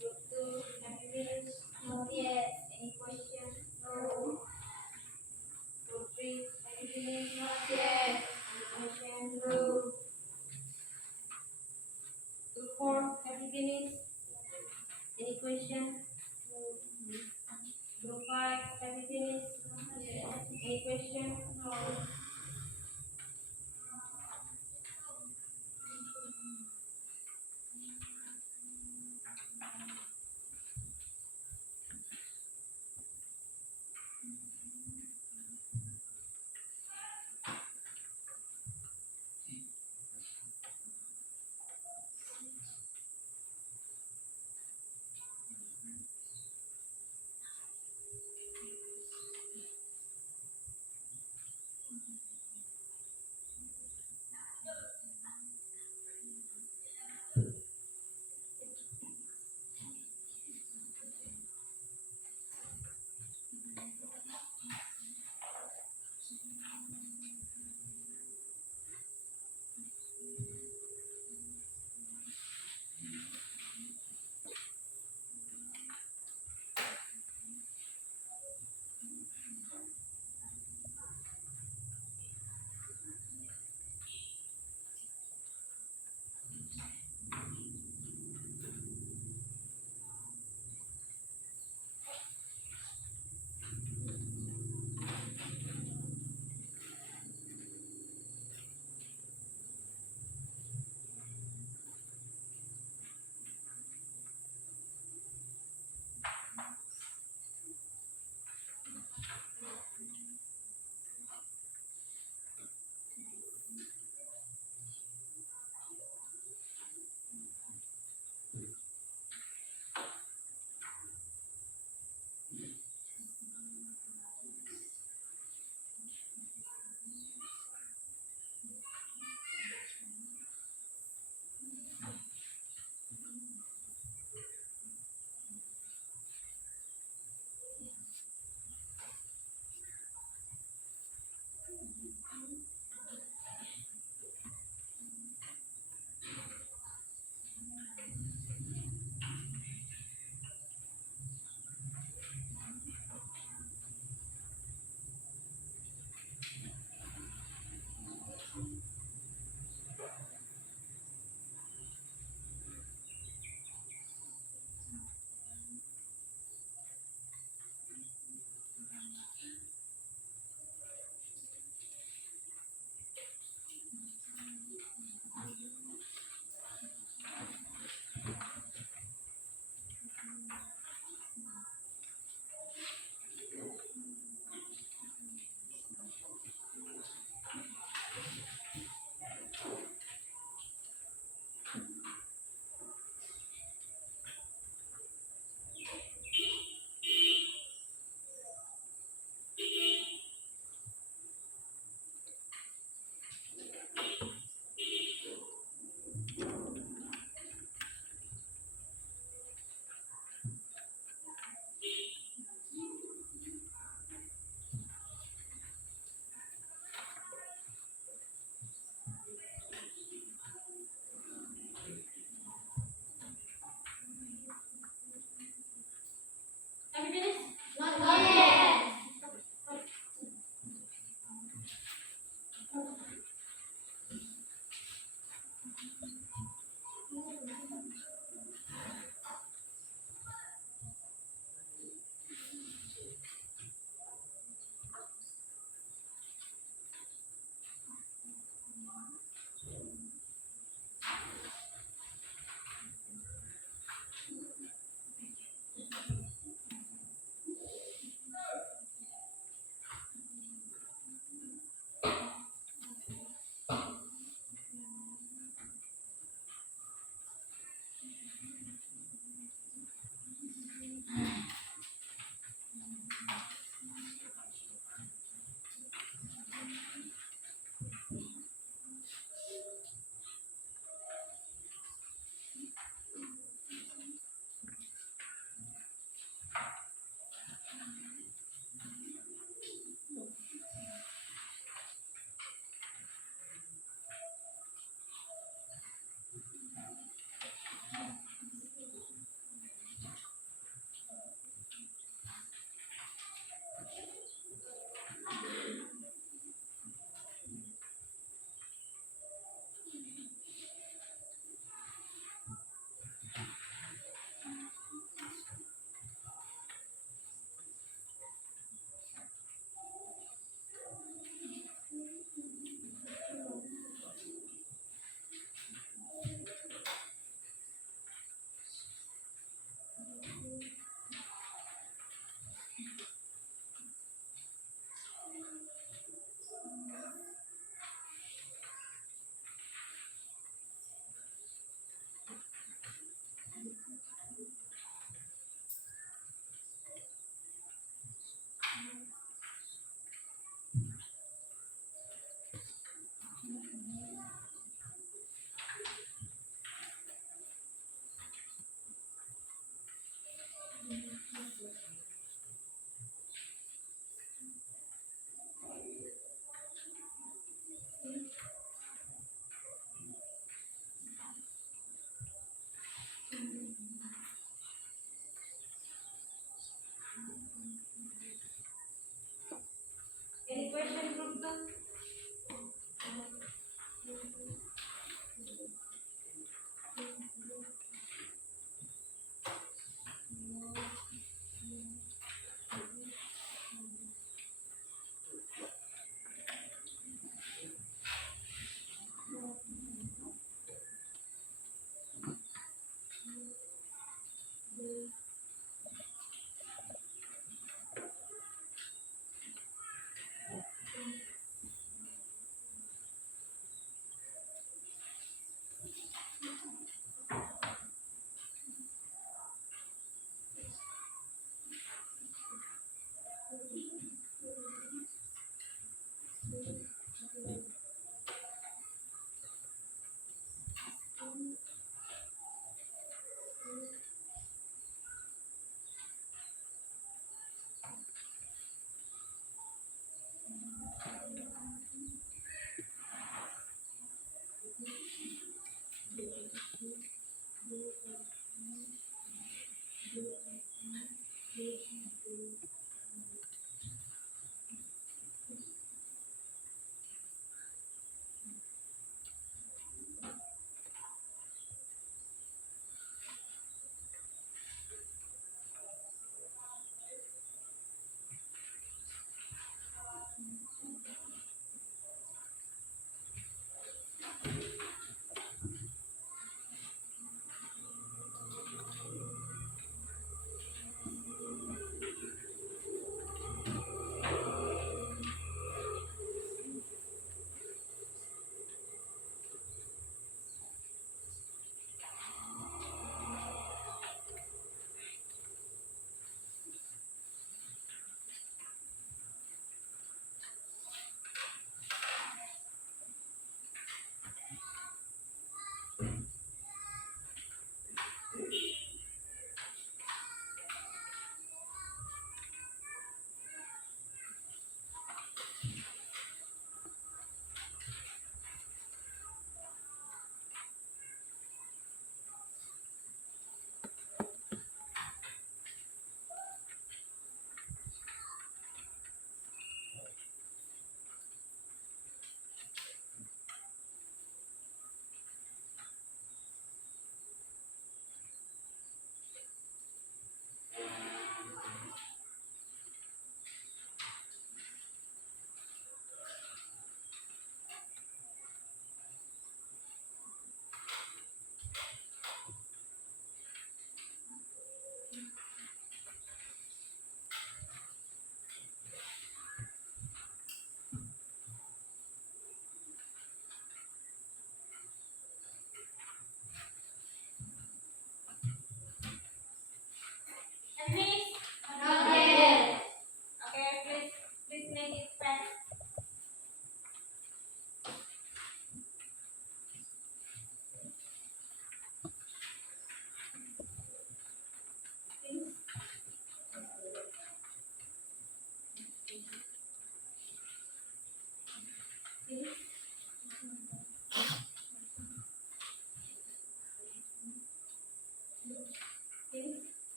Group 2, have you finished? Not yet. Any question? No. Group 3, have you finished? Not yet. Any question? No. Group 4, have you finished? Any question? Group 5, have you finished? Yes. Any question? No.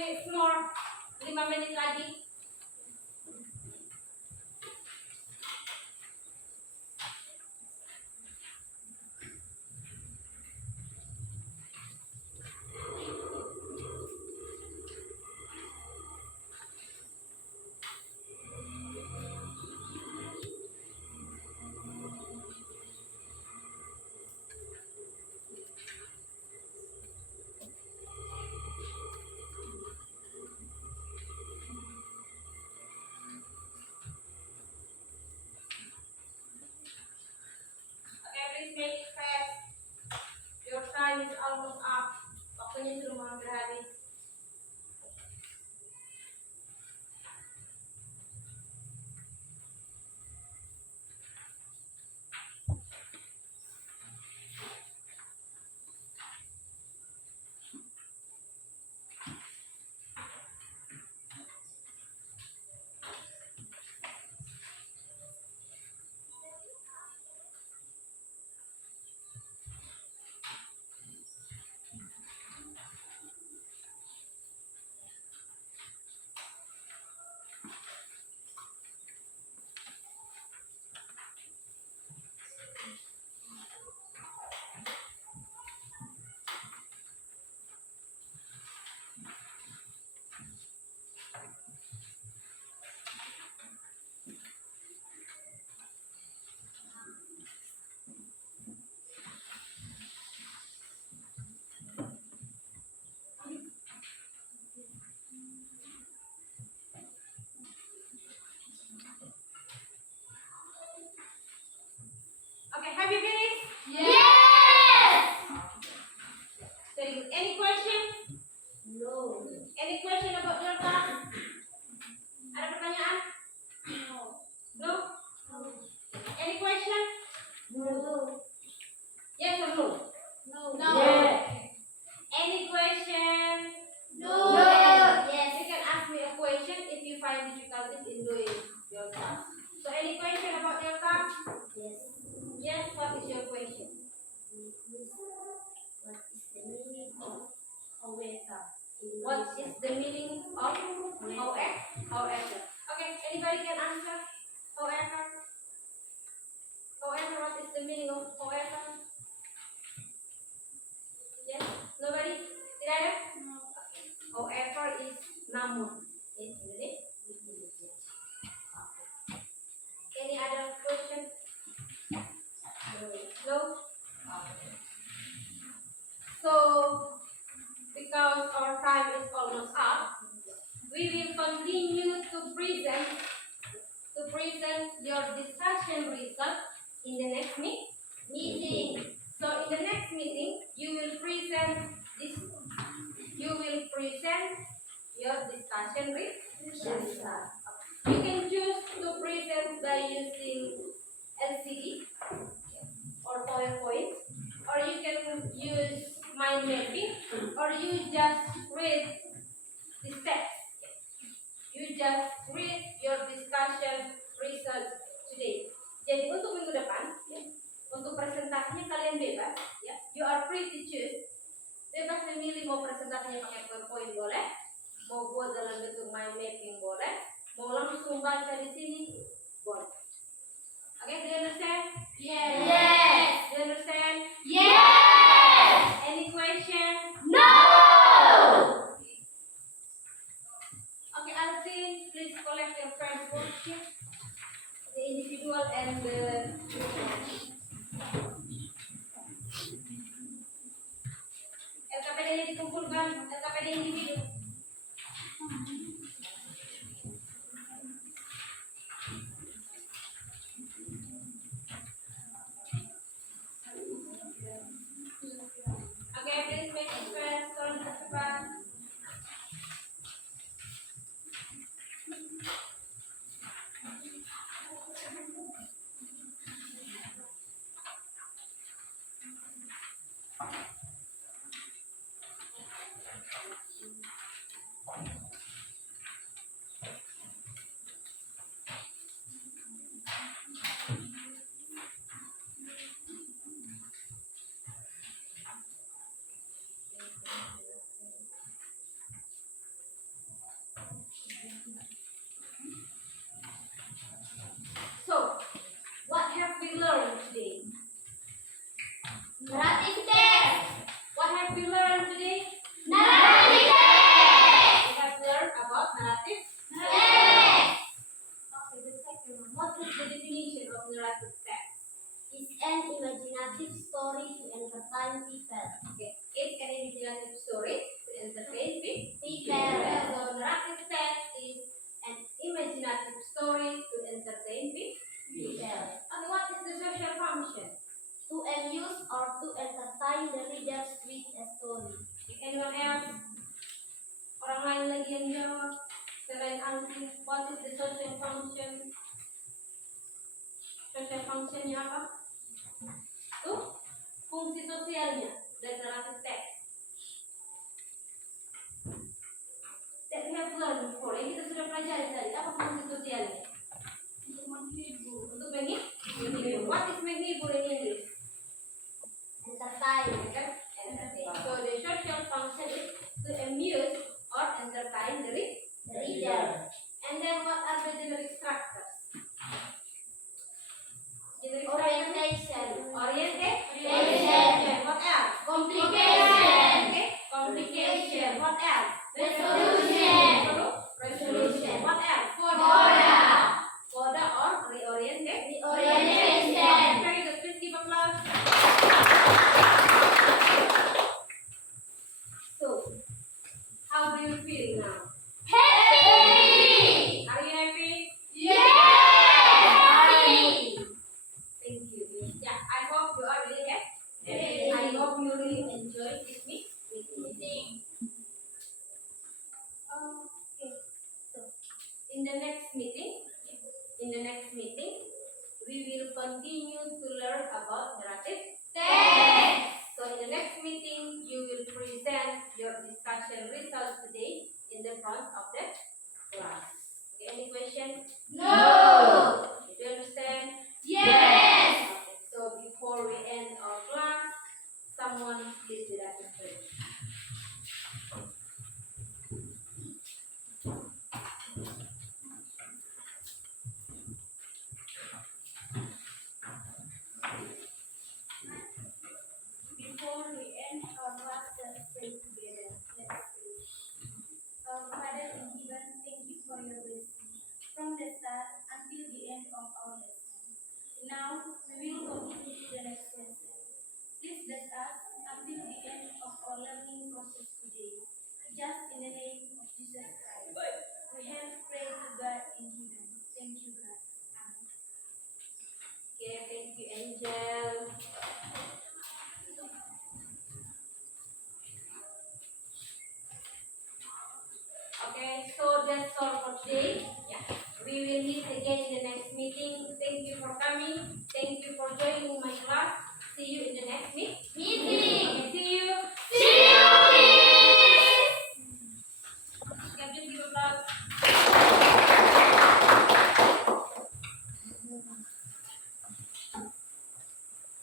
minutes more. 5 menit lagi. Okay, please make it fast. Your time is almost up. Waktunya sudah mau hampir habis. Okay, have you finished? Yes! Very good. Any question? No. Any question about your task? Ada pertanyaan? No? Any question? No. Yes or no? No. Yes. Any question? No. Yes. You can ask me a question if you find difficulties in doing your task. So any question about your task? Yes. Yes, what is your question? What is the meaning of however? What is the meaning of however? However. Okay, anybody can answer? However. However, what is the meaning of however? Yes? Nobody? Tidak ada? Okay. However is namun. Yes, isn't it? Okay. Any other question? No? Okay. So, because our time is almost up, we will continue to present your discussion result in the next meeting. So in the next meeting, you will present your discussion result. You can choose to present by using LCD or PowerPoint, or you can use mind mapping, or you just read the steps. You just read your discussion results today. Jadi untuk minggu depan, ya, untuk presentasinya kalian bebas, ya. You are free to choose. Bebas memilih mau presentasinya pakai PowerPoint boleh, mau buat dalam bentuk mind mapping boleh, mau langsung baca di sini boleh. Okay, do you understand? Yes. Do you understand? Yes. Any question? No. Okay, Alvin, please collect your friend's worksheet, the individual and the LKPD-nya dikumpulkan, LKPD individu. Okay, please make it fast, tolong cepat. sosialnya dan narrative text that we have learned before. Yang kita sudah pelajari tadi, apa fungsi sosialnya? Untuk menghibur. Untuk menghibur. What is menghibur in English? Entertain, kan? Entertain. So the social function is to amuse or entertain the reader. And then what are the generic structures? Orientation. Orientation. What else? Complication. Okay. Complication. What else? Resolution. Resolution. What else? Coda. Coda or reorientation. Reorientation. Very good. Please give applause. So, how do you feel now? Happy. Are you happy? Yes. Thank you. Yeah, I hope you are really happy. I hope you really enjoy this meeting. Okay. So, in the next meeting, we will continue to learn about narrative Text. So in the next meeting, you will present your discussion results today in the front of the class. Okay, any questions? No. Do you understand? Yes. Okay, so before we end our class, someone please lead us in prayer. Before we end our class, let's pray together. Let's pray. Father in heaven, thank you for your blessing from the start until the end of our lesson. Now we will continue to the next lesson. Please bless us until the end of our learning process today. Just in the name of Jesus Christ, we have prayed to God in heaven. Thank you, God. Amen. Okay, thank you, Angel. Okay, so that's all for today. Yeah, we will meet again in the next meeting. Thank you for coming. Thank you for joining my class. See you in the next meeting.